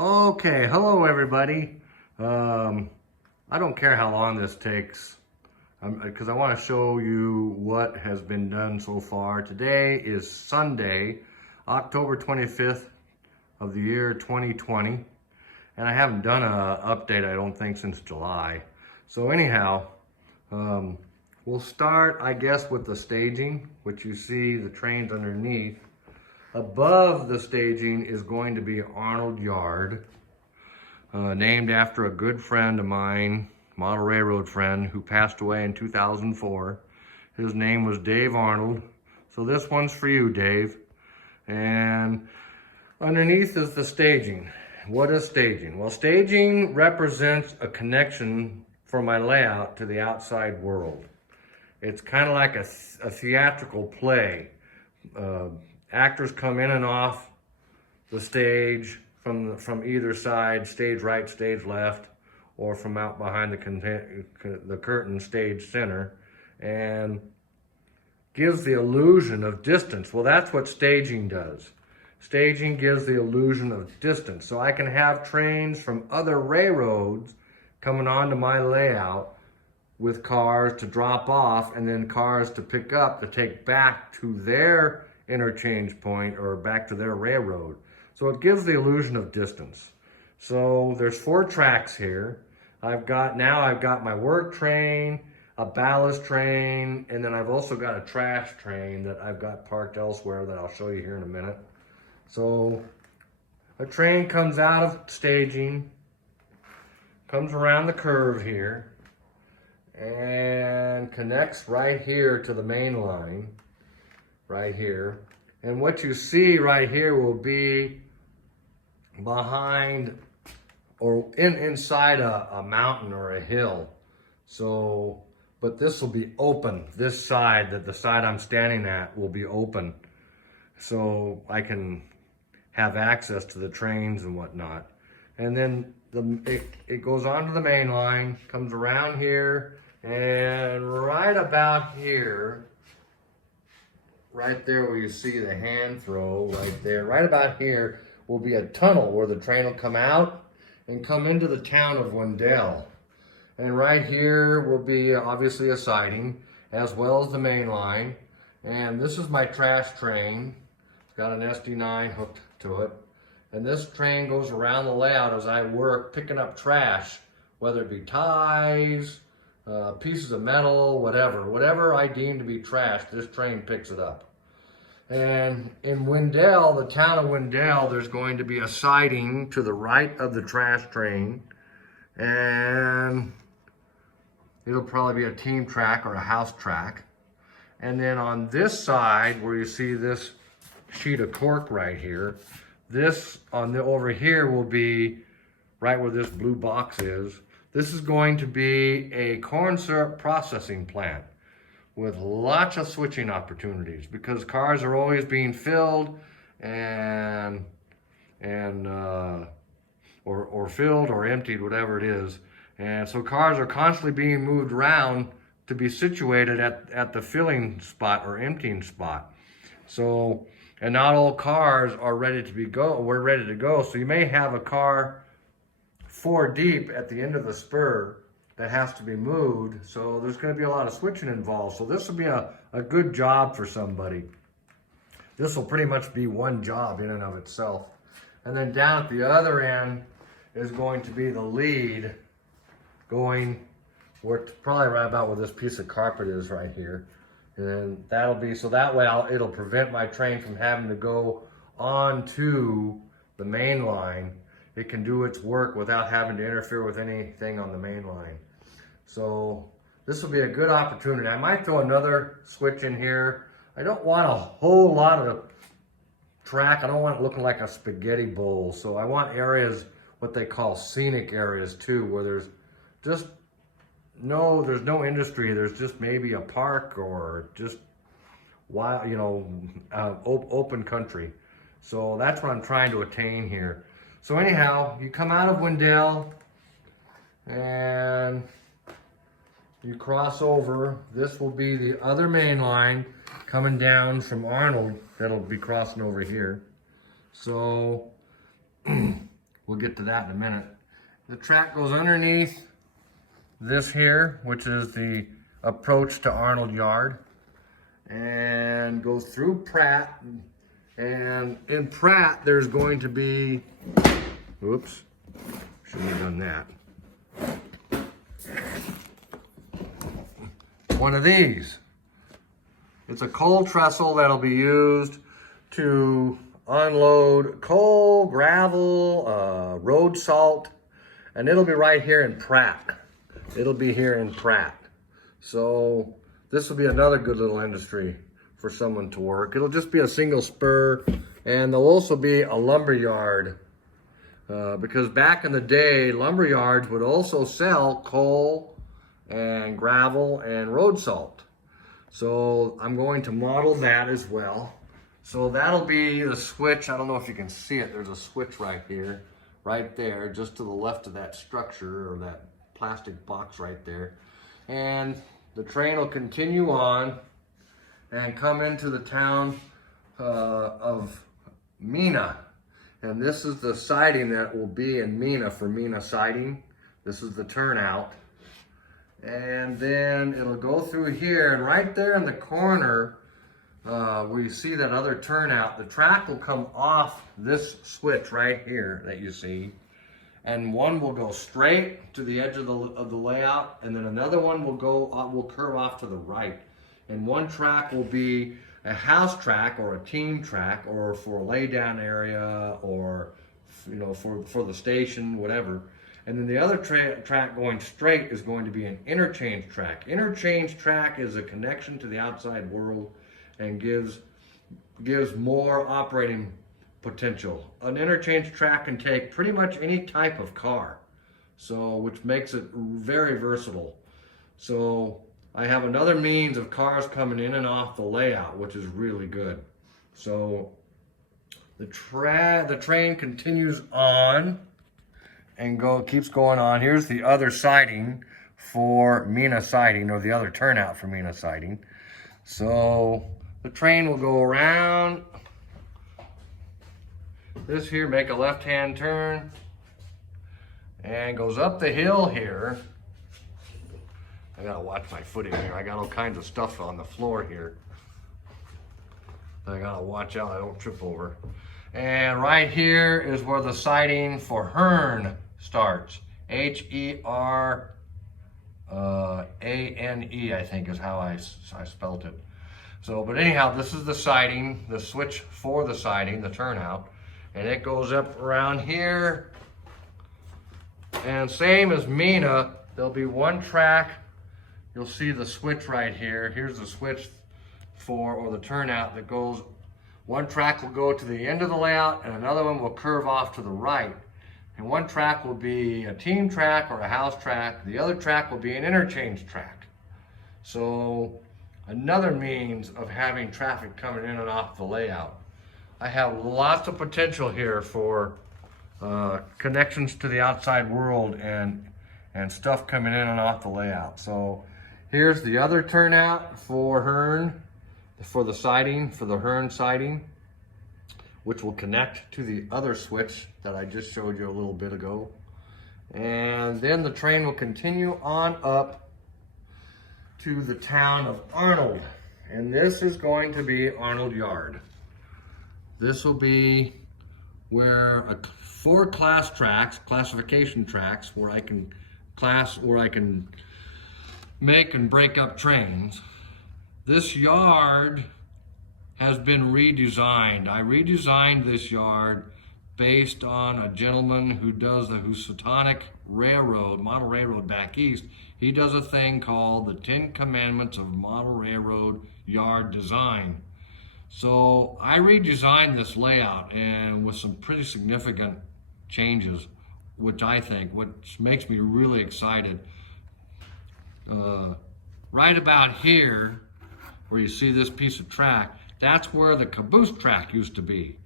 Okay, hello everybody. I don't care how long this takes because I want to show you what has been done so far. Today is Sunday, October 25th of the year 2020, and I haven't done an update, I don't think, since July. So anyhow, we'll start, I guess, with the staging, which you see the trains underneath. Above the staging is going to be Arnold Yard, named after a good friend of mine, model railroad friend, who passed away in 2004. His name was Dave Arnold. So this one's for you, Dave. And underneath is the staging. What is staging? Well, staging represents a connection for my layout to the outside world. It's kind of like a theatrical play. Actors come in and off the stage from either side, stage right, stage left, or from out behind the curtain, stage center, and gives the illusion of distance. Well, that's what staging does. Staging gives the illusion of distance. So I can have trains from other railroads coming onto my layout with cars to drop off and then cars to pick up to take back to their interchange point or back to their railroad. So it gives the illusion of distance. So there's 4 tracks here. I've got my work train, a ballast train, and then I've also got a trash train that I've got parked elsewhere that I'll show you here in a minute. So a train comes out of staging, comes around the curve here, and connects right here to the main line. Right here. And what you see right here will be behind or inside a mountain or a hill. So, but this will be open. This side, the side I'm standing at, will be open. So I can have access to the trains and whatnot. And then it goes onto the main line, comes around here, and right about here, right there where you see the hand throw right there, right about here will be a tunnel where the train will come out and come into the town of Wendel. And right here will be obviously a siding as well as the main line. And this is my trash train. It's got an SD9 hooked to it. And this train goes around the layout as I work picking up trash, whether it be ties, pieces of metal, whatever I deem to be trash, this train picks it up. And in Wendel, the town of Wendel, there's going to be a siding to the right of the trash train, and it'll probably be a team track or a house track. And then on this side, where you see this sheet of cork right here, over here will be right where this blue box is. This is going to be a corn syrup processing plant with lots of switching opportunities because cars are always being filled or filled or emptied, whatever it is. And so cars are constantly being moved around to be situated at the filling spot or emptying spot. So, and not all cars are ready to go. So you may have a car 4 deep at the end of the spur that has to be moved, so there's going to be a lot of switching involved. So this will be a good job for somebody. This will pretty much be one job in and of itself. And then down at the other end is going to be the lead going where probably right about where this piece of carpet is right here. And that'll be, so that way it'll prevent my train from having to go onto the main line. It can do its work without having to interfere with anything on the main line. So this will be a good opportunity. I might throw another switch in here. I don't want a whole lot of track. I don't want it looking like a spaghetti bowl. So I want areas, what they call scenic areas too, where there's no industry. There's just maybe a park or just wild, open country. So that's what I'm trying to attain here. So anyhow, you come out of Wendel and you cross over. This will be the other main line coming down from Arnold that'll be crossing over here. So we'll get to that in a minute. The track goes underneath this here, which is the approach to Arnold Yard, and goes through Pratt. And in Pratt, there's going to be, oops, shouldn't have done that. One of these. It's a coal trestle that'll be used to unload coal, gravel, road salt, and it'll be right here in Pratt. It'll be here in Pratt. So this will be another good little industry for someone to work. It'll just be a single spur, and there'll also be a lumber yard because back in the day, lumber yards would also sell coal and gravel and road salt. So I'm going to model that as well. So that'll be the switch. I don't know if you can see it. There's a switch right here, right there, just to the left of that structure or that plastic box right there. And the train will continue on and come into the town of Mina. And this is the siding that will be in Mina for Mina siding. This is the turnout. And then it'll go through here, and right there in the corner, we see that other turnout. The track will come off this switch right here that you see, and one will go straight to the edge of the layout, and then another one will curve off to the right. And one track will be a house track or a team track, or for a lay down area, or for the station, whatever. And then the other track going straight is going to be an interchange track. Interchange track is a connection to the outside world and gives more operating potential. An interchange track can take pretty much any type of car, so which makes it very versatile. So I have another means of cars coming in and off the layout, which is really good. So the train continues on and keeps going on. Here's the other siding for Mina siding, or the other turnout for Mina siding. So the train will go around this here, make a left-hand turn, and goes up the hill here. I gotta watch my footing here. I got all kinds of stuff on the floor here. I gotta watch out I don't trip over. And right here is where the siding for Hearne starts. Hearane, I think is how I spelt it. So, but anyhow, this is the siding, the switch for the siding, the turnout, and it goes up around here. And same as Mina, there'll be one track. You'll see the switch right here. Here's the switch or the turnout that goes. One track will go to the end of the layout, and another one will curve off to the right. And one track will be a team track or a house track. The other track will be an interchange track. So another means of having traffic coming in and off the layout. I have lots of potential here for connections to the outside world and stuff coming in and off the layout. So here's the other turnout for Hearne, for the siding, for the Hearne siding, which will connect to the other switch that I just showed you a little bit ago. And then the train will continue on up to the town of Arnold. And this is going to be Arnold Yard. This will be where 4 classification tracks, where I can make and break up trains. This yard has been redesigned. I redesigned this yard based on a gentleman who does the Housatonic Railroad, model railroad back east. He does a thing called the 10 Commandments of Model Railroad Yard Design. So I redesigned this layout, and with some pretty significant changes, which makes me really excited. Right about here, where you see this piece of track, that's where the caboose track used to be.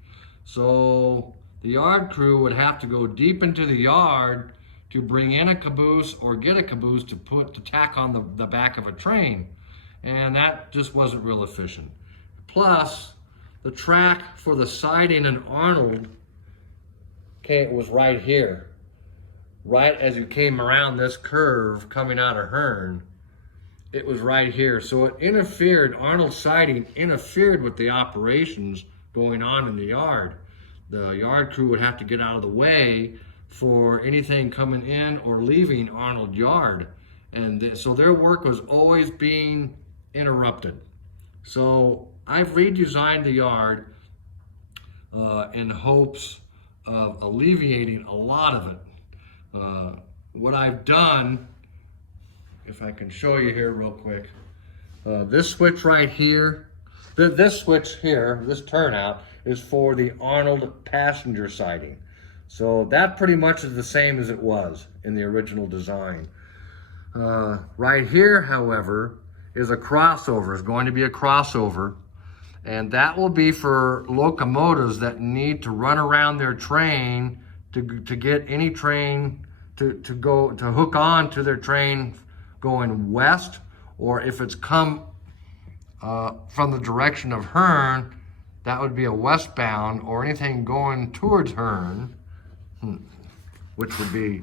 So the yard crew would have to go deep into the yard to bring in a caboose or get a caboose to tack on the back of a train. And that just wasn't real efficient. Plus, the track for the siding in Arnold was right here. Right as you came around this curve coming out of Hearne, it was right here. So it interfered, Arnold siding interfered with the operations going on in the yard. The yard crew would have to get out of the way for anything coming in or leaving Arnold Yard. And so their work was always being interrupted. So I've redesigned the yard in hopes of alleviating a lot of it. What I've done, if I can show you here real quick, this switch right here, this switch here, this turnout, is for the Arnold passenger siding. So that pretty much is the same as it was in the original design. Right here, however, is a crossover. It's going to be a crossover, and that will be for locomotives that need to run around their train to get any train to hook on to their train going west, or if it's come from the direction of Hearne, that would be a westbound, or anything going towards Hearne, which would be